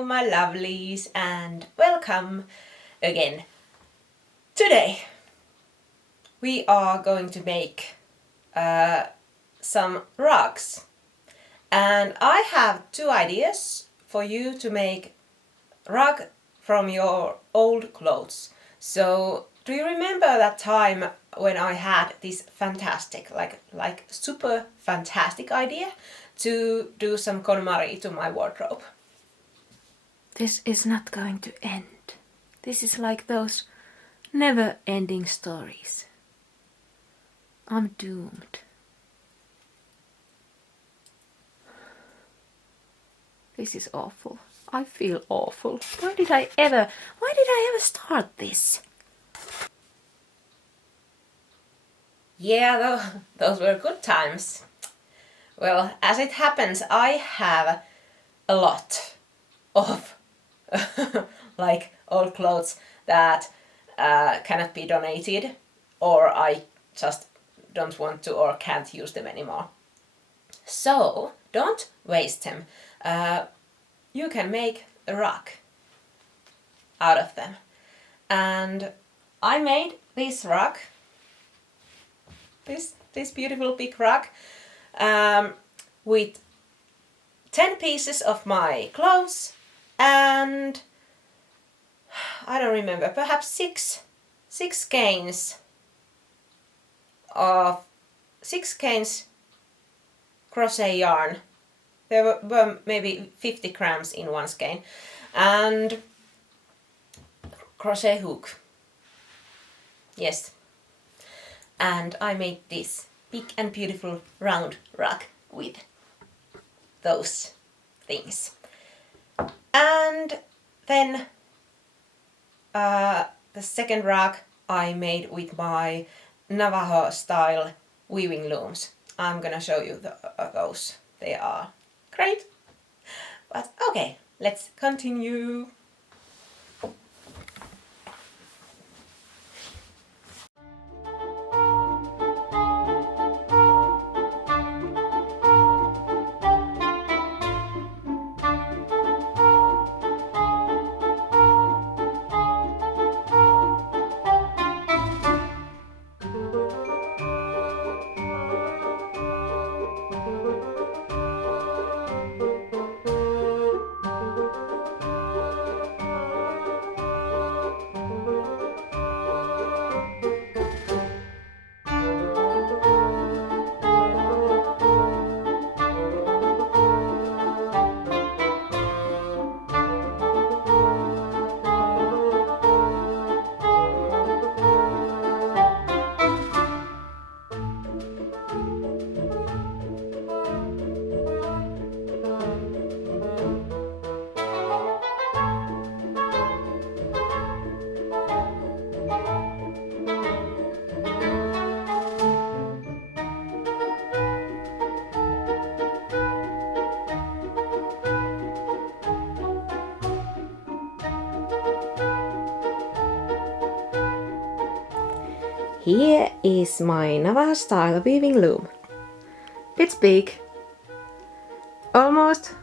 Hello my lovelies and welcome again. Today we are going to make some rugs, and I have two ideas for you to make rug from your old clothes. So do you remember that time when I had this fantastic, like super fantastic idea to do some KonMari to my wardrobe? This is not going to end. This is like those never-ending stories. I'm doomed. This is awful. I feel awful. Why did I ever start this? Yeah, those were good times. Well, as it happens, I have a lot of like old clothes that cannot be donated, or I just don't want to or can't use them anymore. So don't waste them. You can make a rug out of them. And I made this rug, this beautiful big rug, with 10 pieces of my clothes and I don't remember, perhaps six skeins of 6 skeins crochet yarn. There were maybe 50 grams in one skein, and crochet hook. Yes. And I made this big and beautiful round rug with those things. And then the second rug I made with my Navajo style weaving looms. I'm gonna show you those. They are great. But okay, let's continue. Here is my Navajo style weaving loom. It's big, almost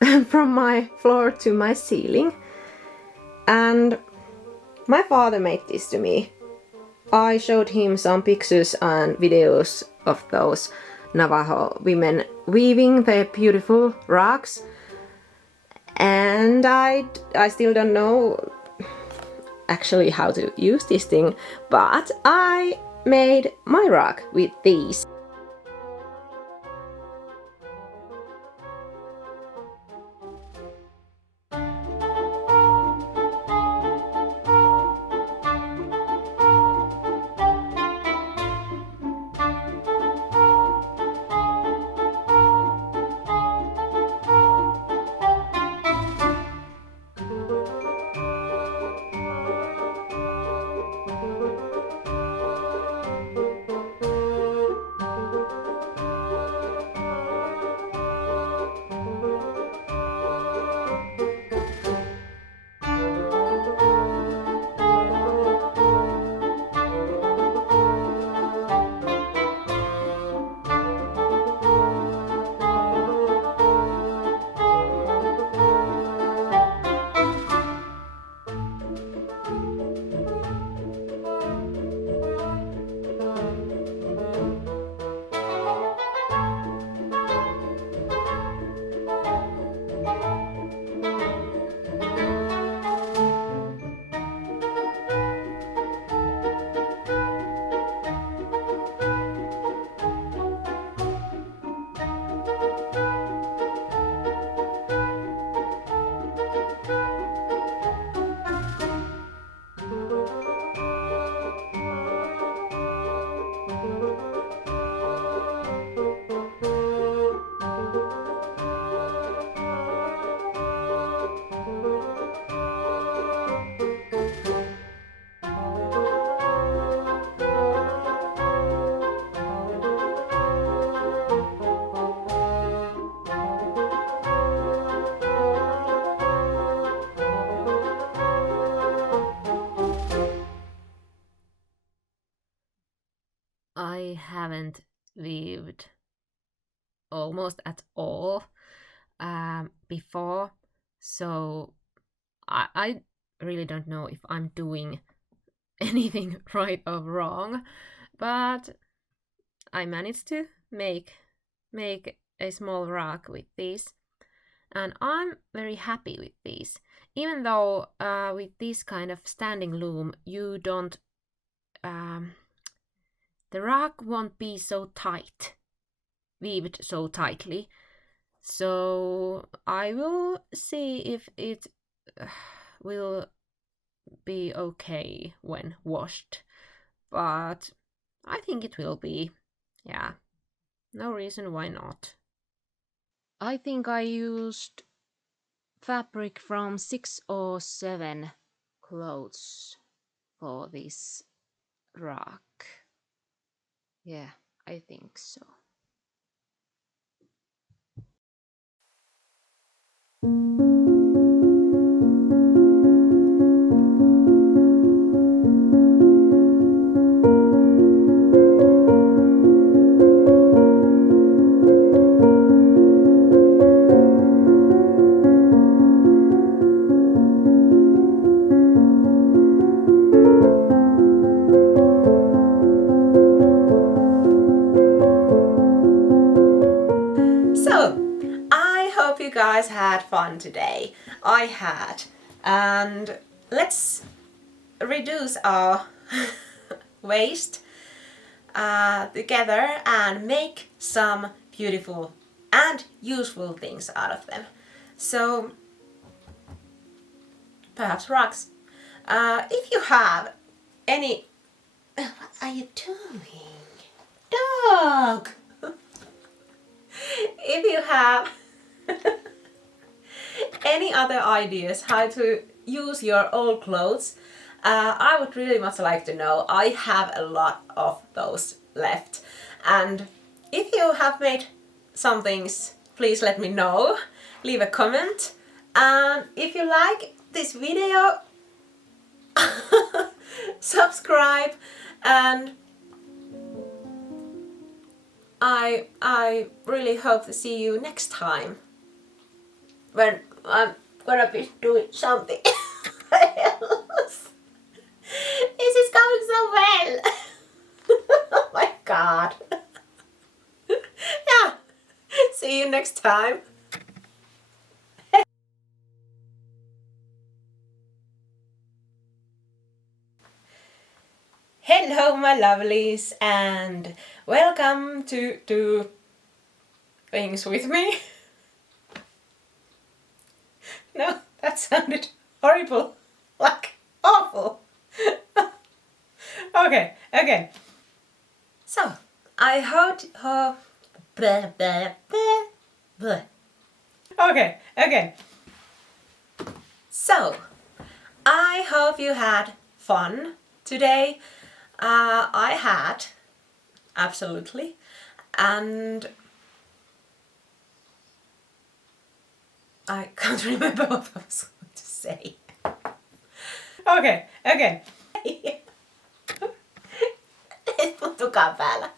from my floor to my ceiling, and my father made this to me. I showed him some pictures and videos of those Navajo women weaving their beautiful rugs, and I still don't know actually how to use this thing, but I made my rug with these. weaved almost at all before, so I really don't know if I'm doing anything right or wrong, but I managed to make a small rug with these, and I'm very happy with these. Even though with this kind of standing loom you don't the rug won't be so tight, weaved so tightly, so I will see if it will be okay when washed, but I think it will be. Yeah, no reason why not. I think I used fabric from 6 or 7 clothes for this rug. Yeah, I think so. So, I hope you guys had fun today. I had. And let's reduce our waste together and make some beautiful and useful things out of them. So, perhaps rugs. If you have any... What are you doing? Dog! If you have any other ideas how to use your old clothes, I would really much like to know. I have a lot of those left. And if you have made some things, please let me know. Leave a comment. And if you like this video, subscribe, and I really hope to see you next time when I'm gonna be doing something else. This is going so well. Oh my god. Yeah. See you next time. Hello my lovelies, and welcome to do things with me. No, that sounded horrible, like awful. Okay, again. So, I heard her... Okay, again. So, I hope you had fun today. I had, absolutely, and I can't remember what I was going to say. Okay, again. Nyt mut tukaa päällä.